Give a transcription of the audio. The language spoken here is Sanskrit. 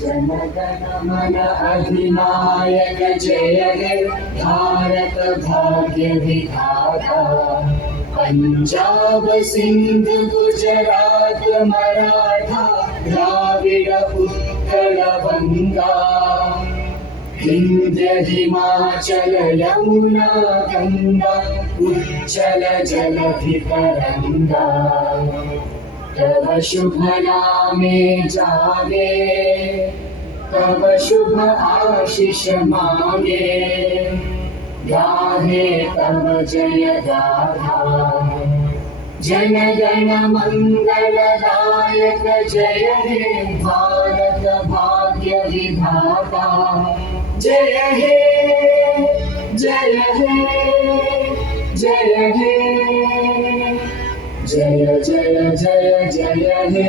जनगण मन अधिनायक जय हे भारत भाग्य विधाता। पंजाब सिंध गुजरात मराठा द्राविड उत्कल बंगा। विंध्य हिमाचल यमुना गंगा उच्चल जलधि तरंगा। तव शुभ नामे जागे तव शुभ आशीष मांगे। गाहे तव जय गाथा जन गण मंगलदायक जय हे भारत भाग्य विधाता। जय हे जय हे जय हे जय जय जय जय हे।